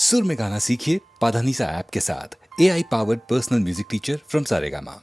सुर में गाना सीखिए पाधानीसा ऐप के साथ। AI powered personal music teacher from Saregama.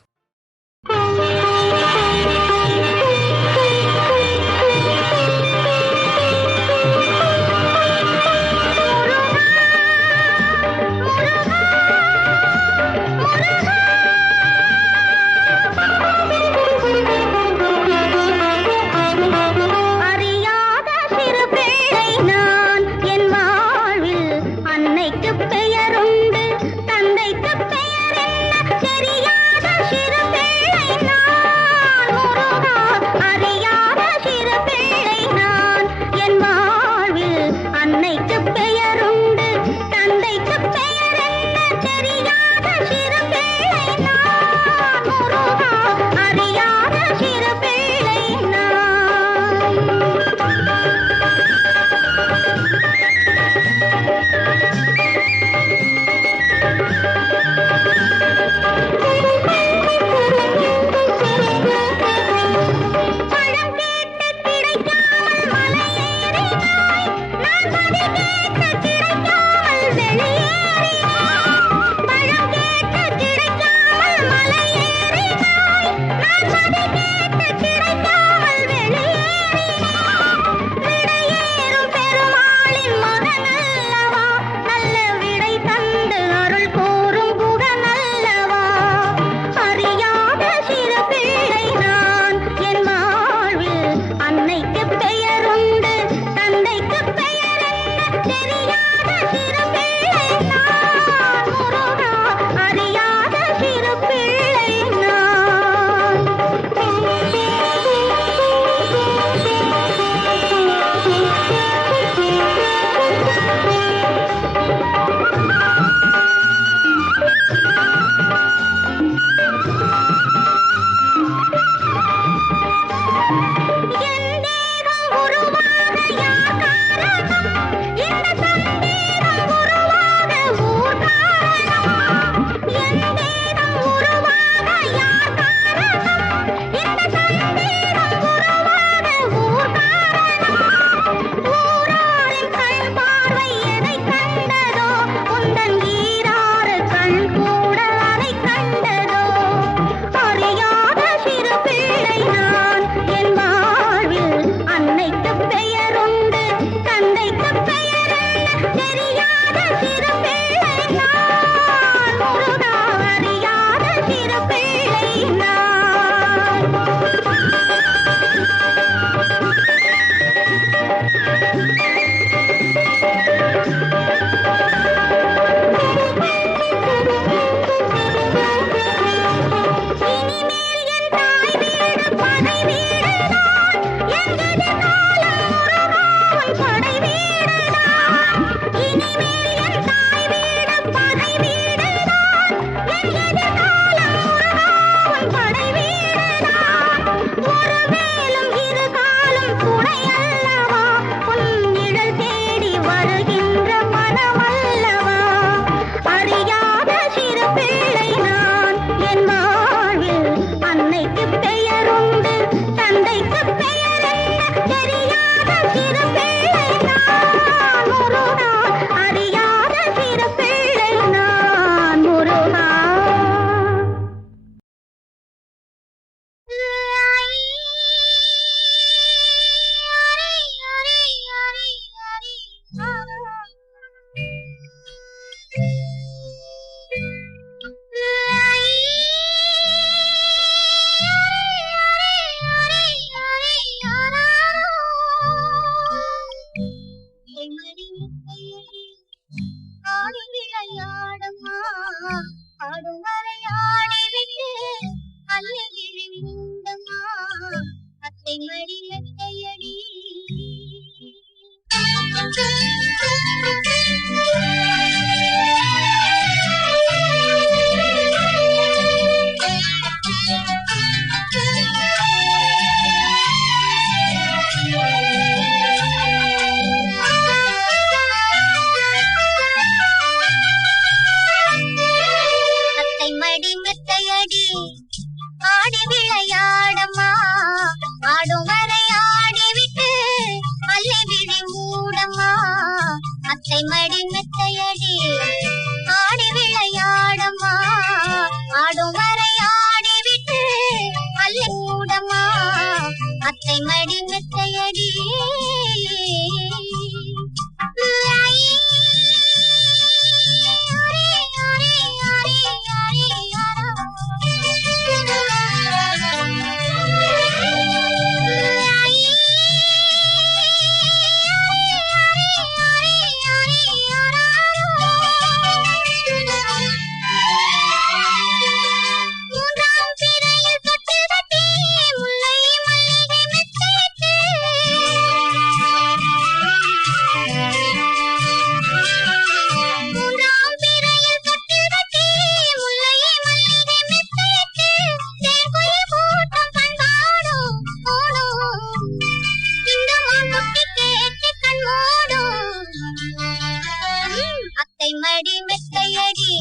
அத்தை மடி மெத்தையடி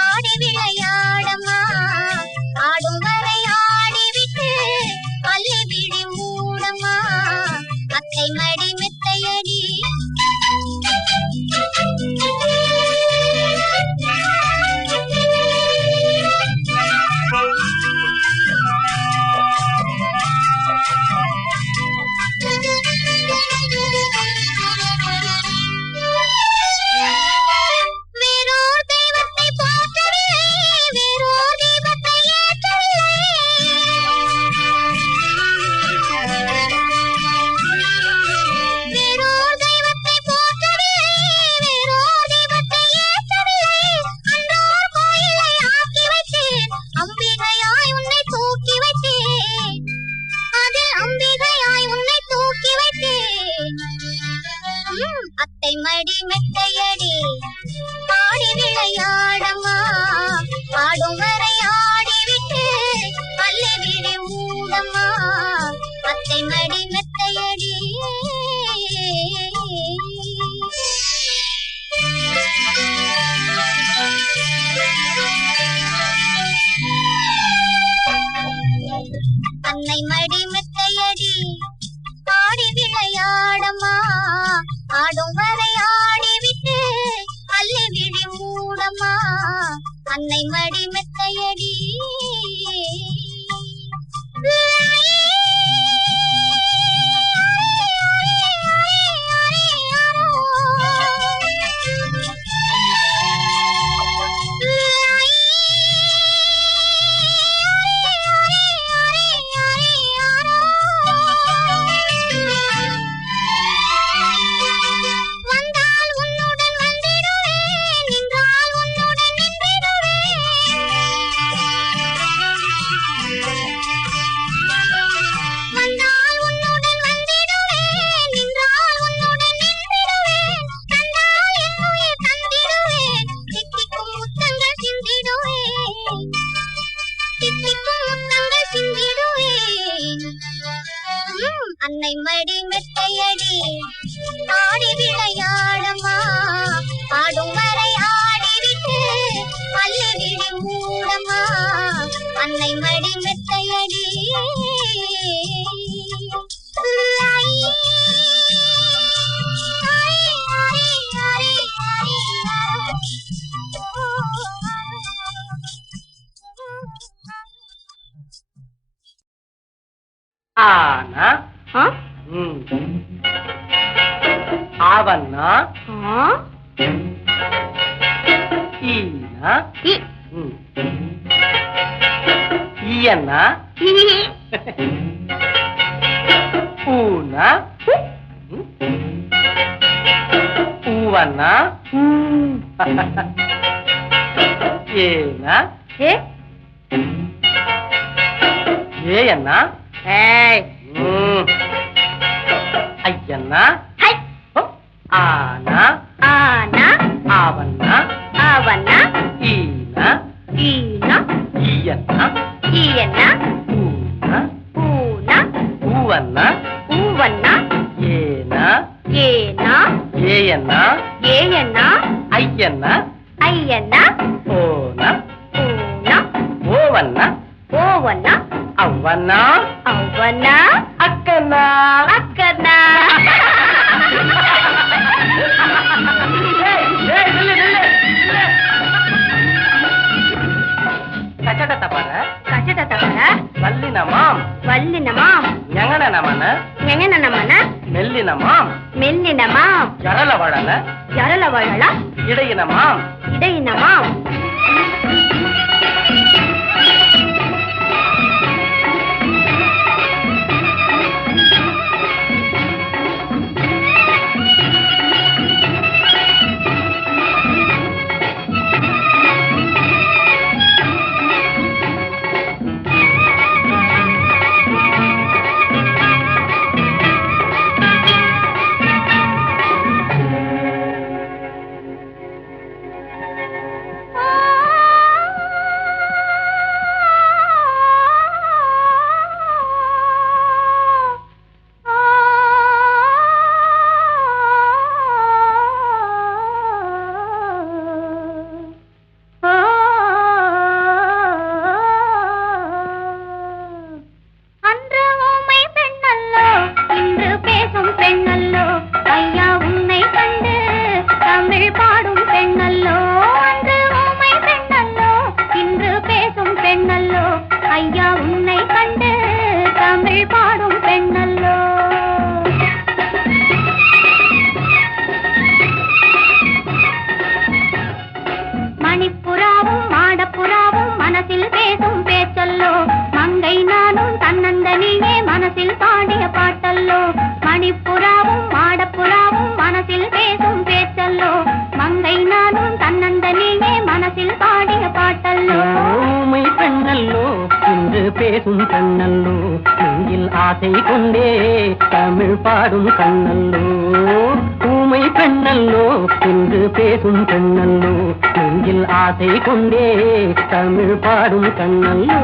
ஆடி விளையாடமா ஆடும் வரை ஆடிவிட்டு பள்ளி விழி மூடமா அத்தை மடி மெத்தையடி அத்தை மடி மெத்தையடி ஆடி விளையாடமா ஆடும் வரை ஆடிவிட்டு பள்ளி விழி மூடமா அத்தை மடி மெத்தையடி அன்னை மடி மெத்தையடி ஆடி விளையாடமா ஆடும் வரை ஆடிவிட்டு பள்ளி விழி மூடமா அன்னை மடி மெத்தையடி அன்னை மடி மெத்தையடி ஆடி விளையாடமா ஆடும் வரை ஆடிவிட்டு பள்ளி விழி மூடமா அன்னை மடி மெத்தையடி ஆனா ஆவன்னா ஈனா ஈயன்னா ஊனா ஊவன்னா ஏனா ஏயன்னா ஐயன்னா ஆனா ஆவன்னா ஈனா ஈயன்னா ஊனா ஊவன்னா ஏனா ஏயன்னா ஐயன்னா ஓனா ஓவன்னா அவ்வன்னா அக்கன்னா கச்சட தப்பற வல்லினமாம் ஞங்கனமன மெல்லினமாம் ஜரலவழல இடையினமாம் தமிழ் பாடும் பெண்ணல்லோ, அன்று ஊமை பெண்ணல்லோ, இன்று பேசும் பெண்ணல்லோ, ஐயா உன்னை கண்டு தமிழ் பாடும் பெண்ணல்லோ. மணிப்புறாவும் மாடப்புறாவும் மனசில் பேசும் பேச்சல்லோ, மங்கை நானும் தன்னந்தனியே மனசில் பாடிய பாட்டல்லோ. மணிப்புறாவும் மாடப்புறாவும் மனசில் பேசும் பேச்சல்லோ, மங்கை நானும் தன்னந்தனியே மனசில் பாடிய பாட்டல்லோ. ஊமை பெண்ணல்லோ, இன்று பேசும் கண்ணல்லோ, நெஞ்சில் ஆசை கொண்டே தமிழ் பாடும் கண்ணல்லோ. ஊமை பெண்ணல்லோ, இன்று பேசும் பெண்ணல்லோ, நெஞ்சில் ஆசை கொண்டே தமிழ் பாடும் கண்ணல்லோ.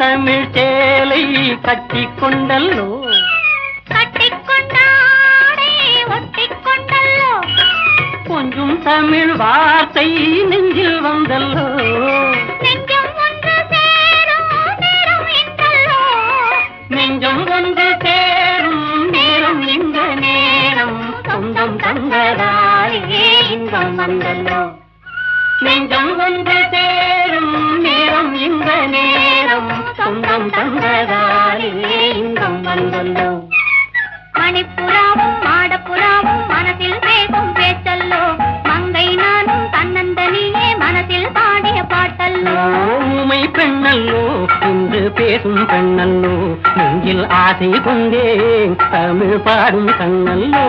தமிழ் சேலை கட்டிக்கொண்டல்லோ, கட்டிக்கொண்டாடை ஒட்டிக்கொண்டல்லோ, கொஞ்சம் தமிழ் வார்த்தை நெஞ்சில் வந்தல்லோ. நெஞ்சம் ஒன்று சேரும் நேரம் இன்றல்லோ, நெஞ்சம் ஒன்று சேரும் நேரம் இந்த நேரம், சொந்தம் தந்ததாலே இன்பம் வந்தல்லோ. நெஞ்சம் ஒன்று சேரும் நேரம் இந்த நேரம், சொந்தம் தந்ததாலே இன்பம் வந்தல்லோ. மணிப்புறாவும் மாடப்புறாவும் மனசில் பேசும் பேச்சல்லோ, மங்கை நானும் தன்னந்தனியே மனசில் பாடிய பாட்டல்லோ. ஊமை பெண்ணல்லோ, இன்று பேசும் பெண்ணல்லோ, நெஞ்சில் ஆசை கொண்டே தமிழ் பாடும் கண்ணல்லோ.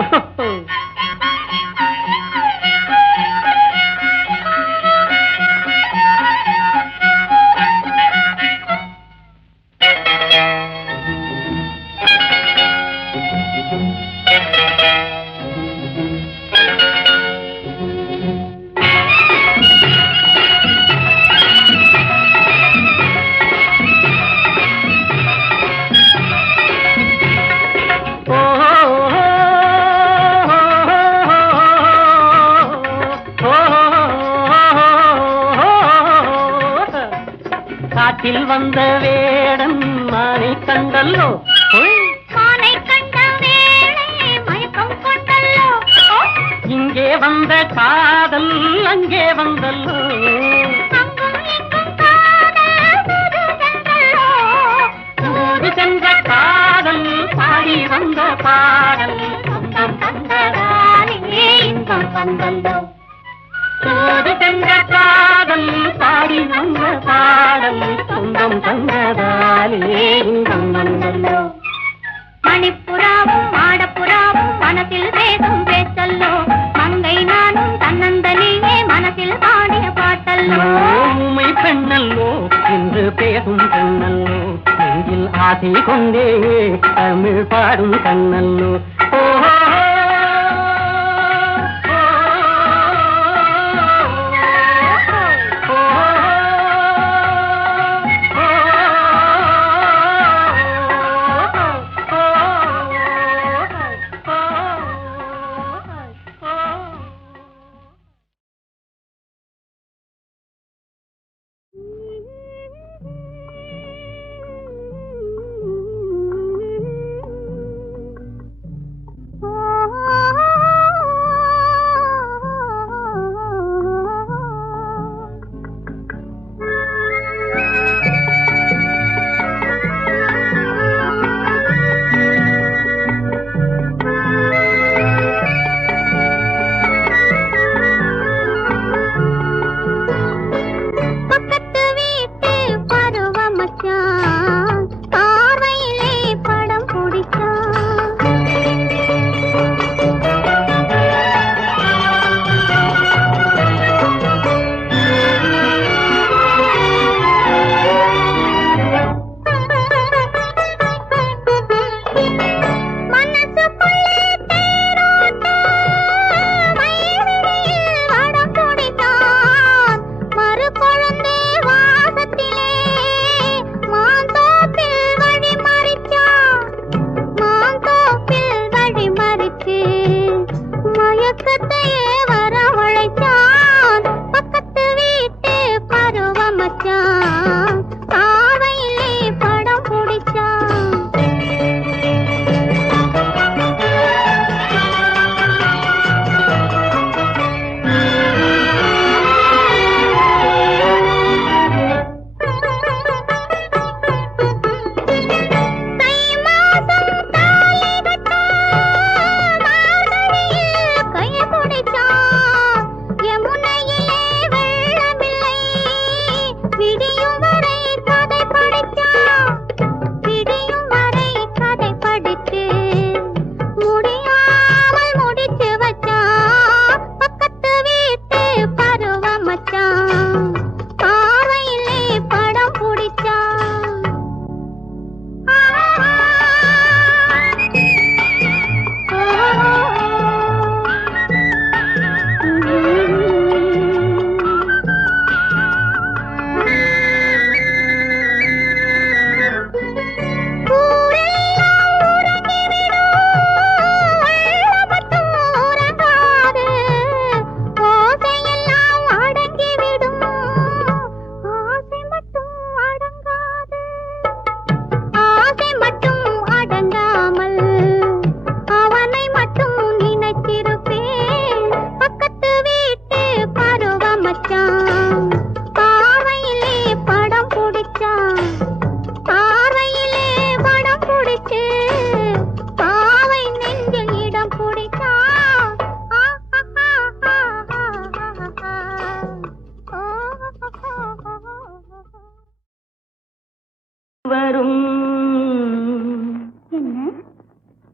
காட்டில் வந்த வேடன் மானை கண்டல்லோ, மானை கண்ட வேளை மயக்கம் கொண்டல்லோ, இங்கே வந்த காதல் அங்கே வந்தல்லோ. அங்கும் இங்கும் காதல் தூது சென்றல்லோ, தூது சென்ற காதல் பாடி வந்த பாடல், சொந்தம் தந்ததாலே இன்பம் வந்தல்லோ. தூது சென்ற காதல் பாடி வந்த பாடல், சொந்தம் தந்ததாலே இன்பம் வந்தல்லோ. மணிப்புறாவும் மாடப்புறாவும் மனசில் பேசும் பேச்சல்லோ, மங்கை நானும் தன்னந்தனியே மனசில் பாடிய பாட்டல்லோ. ஊமை பெண்ணல்லோ, இன்று பேசும் பெண்ணல்லோ, நெஞ்சில் ஆசை கொண்டே தமிழ் பாடும் கண்ணல்லோ.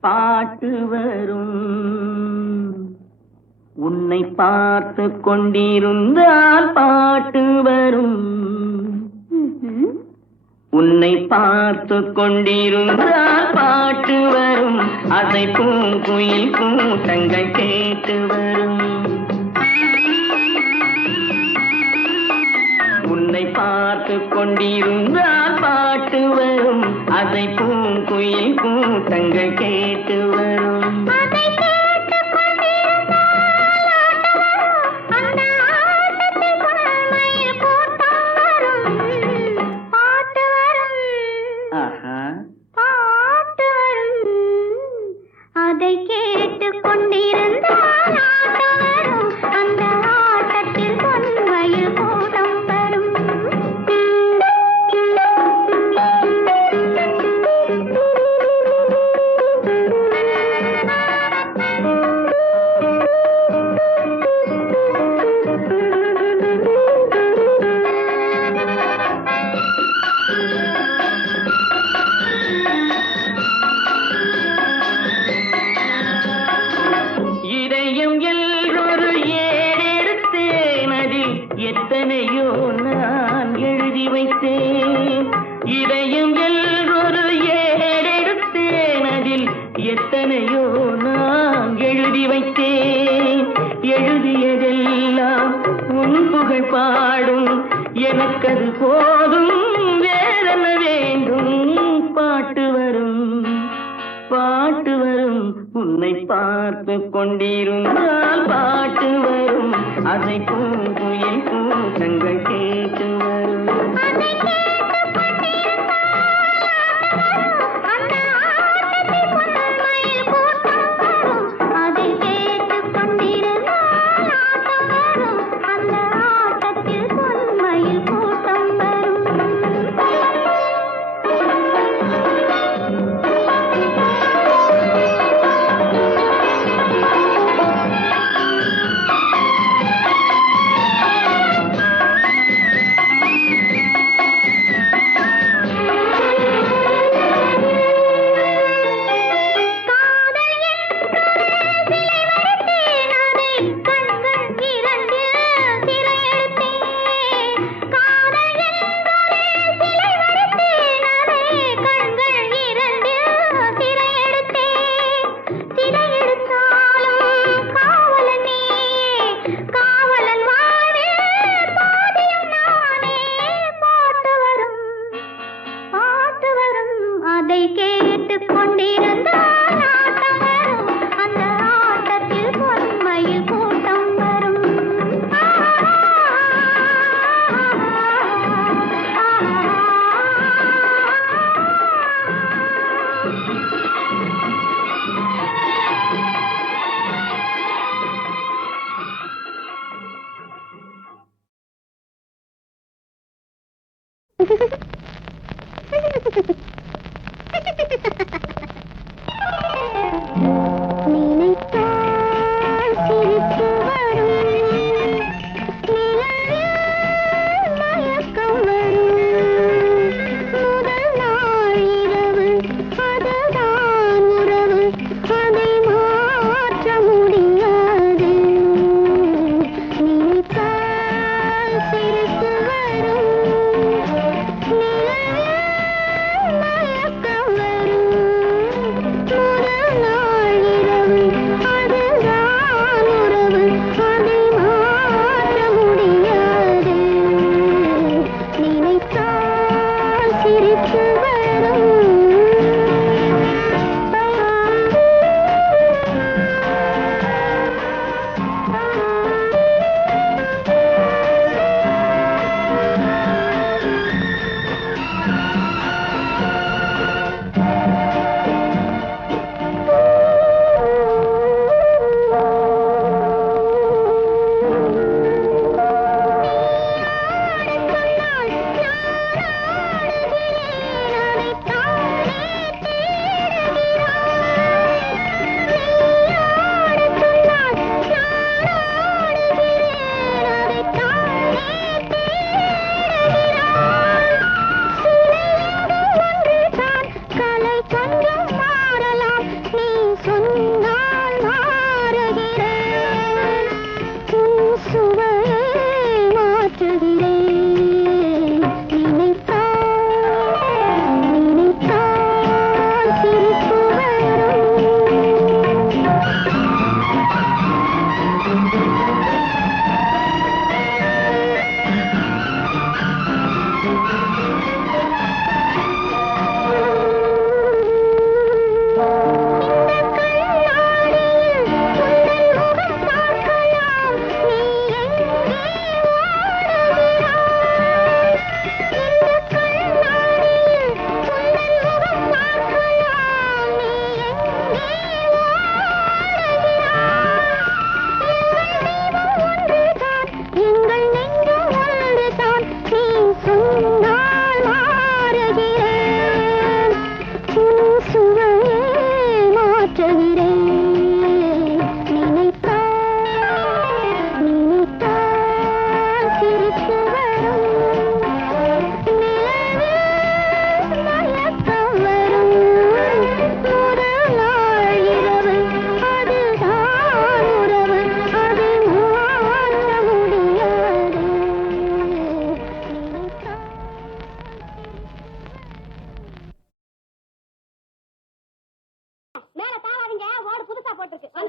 பாட்டு வரும் உன்னை பார்த்து கொண்டிருந்தால் பாட்டு வரும் உன்னை பார்த்து கொண்டிருந்தால் பாட்டு வரும் அதை பூங்குயில் கூட்டங்கள் கேட்டு வரும் உன்னை பார்த்து கொண்டிருந்தால் பாட்டு வரும் அதை பூங்குயில் கூட்டங்கள் கேட்டு வரும் அதை கேட்டு கொண்டிருந்தால் ஆட்டம் வரும் அந்த ஆட்டத்தில் பொன்மயில் கூட்டம் வரும் எத்தனையோ நான் எழுதி வைத்தேன் இதயம் எல்லொரு ஏடெடுத்தேன் அதில் எத்தனையோ நான் எழுதி வைத்தேன் எழுதியதெல்லாம் உன் புகழ் பாடும் எனக்கது போதும் வேறென்ன வேண்டும் பாட்டு வரும் உன்னை பார்த்து கொண்டிருந்தால் பாட்டு வரும் அதை பூங்குயில் கூட்டங்கள் கேட்டு வரும் அதை கேட்டு கொண்டிருந்தால் ஆட்டம் வரும் அந்த ஆட்டத்தில் பொன்மயில் கூட்டம் வரும் அதை கேட்டு கொண்டிருந்தால் ஆட்டம் வரும் அந்த ஆட்டத்தில் பொன்மயில் கூட்டம் வரும்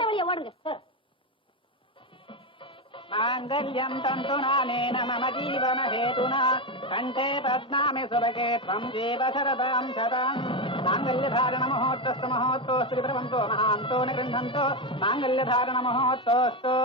வழியா ஓடுங்க சார். மாங்கல்யம் தந்துநானேன மம ஜீவன ஹேதுனா கண்டே பத்னாமி சுபகே த்வம் ஜீவ சரதாம் சதாம். மாங்கல்யதாரண மகோத்சவ மகோத்சவஸ்து வித்ரவந்தோ மகாந்தோ நிகೃಹಂತோ மாங்கல்யதாரண மகோத்சவஸ்து.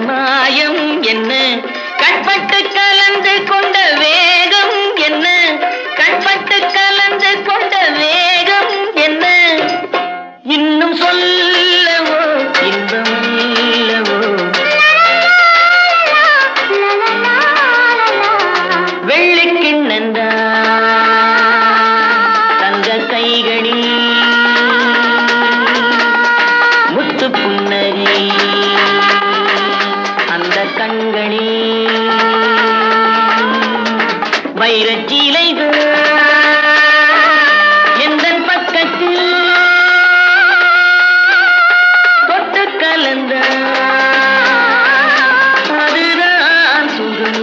மாயம் என்ன கண்பட்டு கலந்து கொண்ட வேகம் என்ன கண்பட்டு கலந்து கொண்ட வேகம் என்ன இன்னும் சொல்லவோ இன்பம் இல்லவோ வெள்ளிக்கிண்ணந்தா தங்க கைகளில் முத்து புன்னகை அந்த கண்களில் வைரச்சீலைகள் எந்தன் பக்கத்தில் தொட்டு கலந்த அதுதான் சுகம்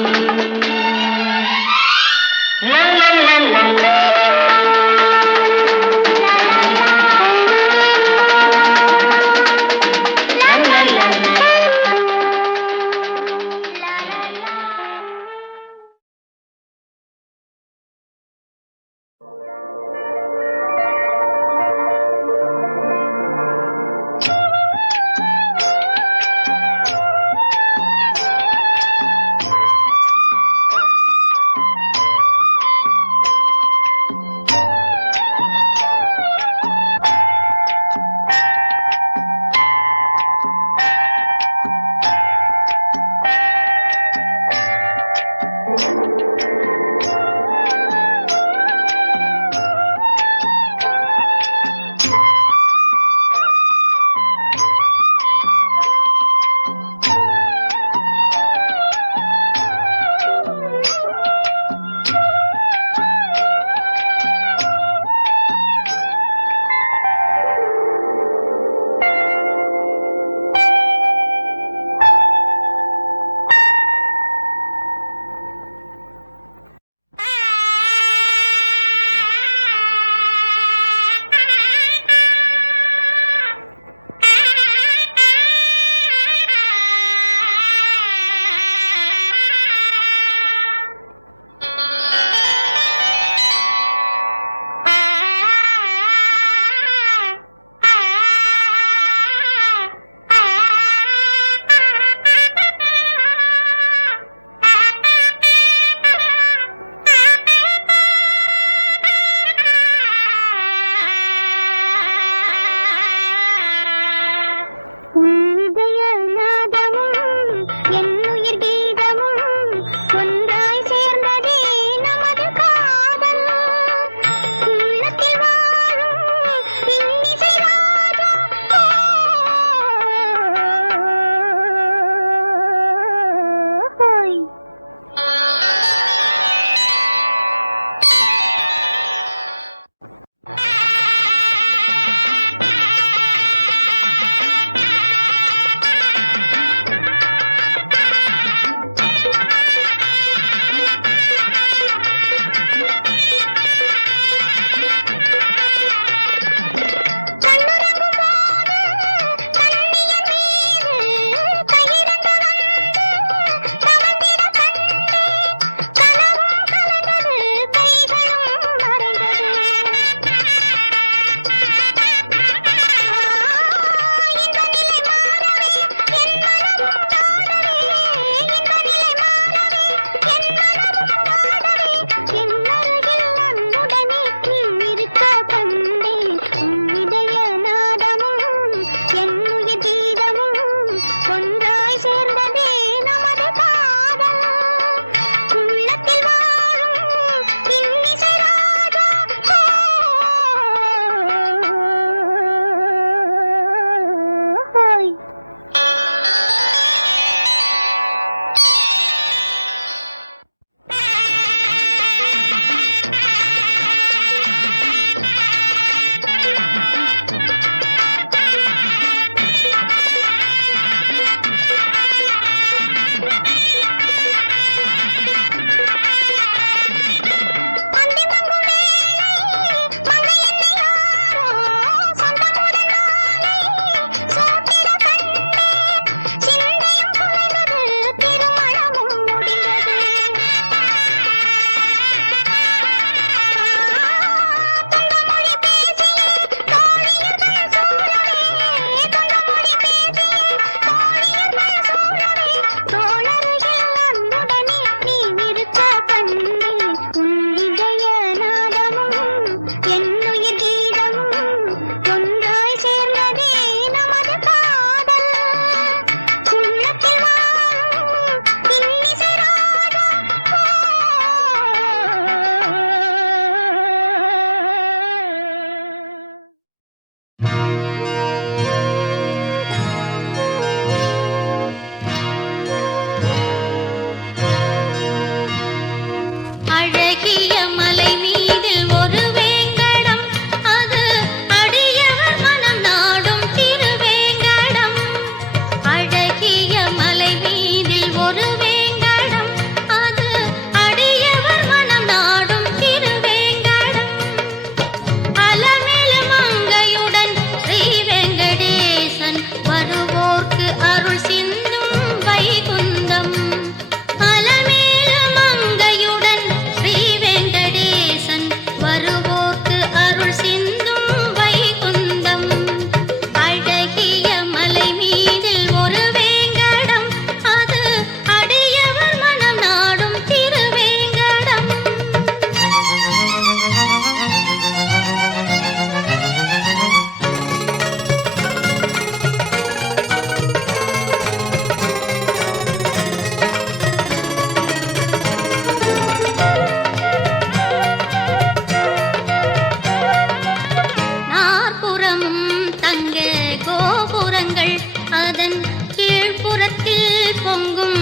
பொங்கும்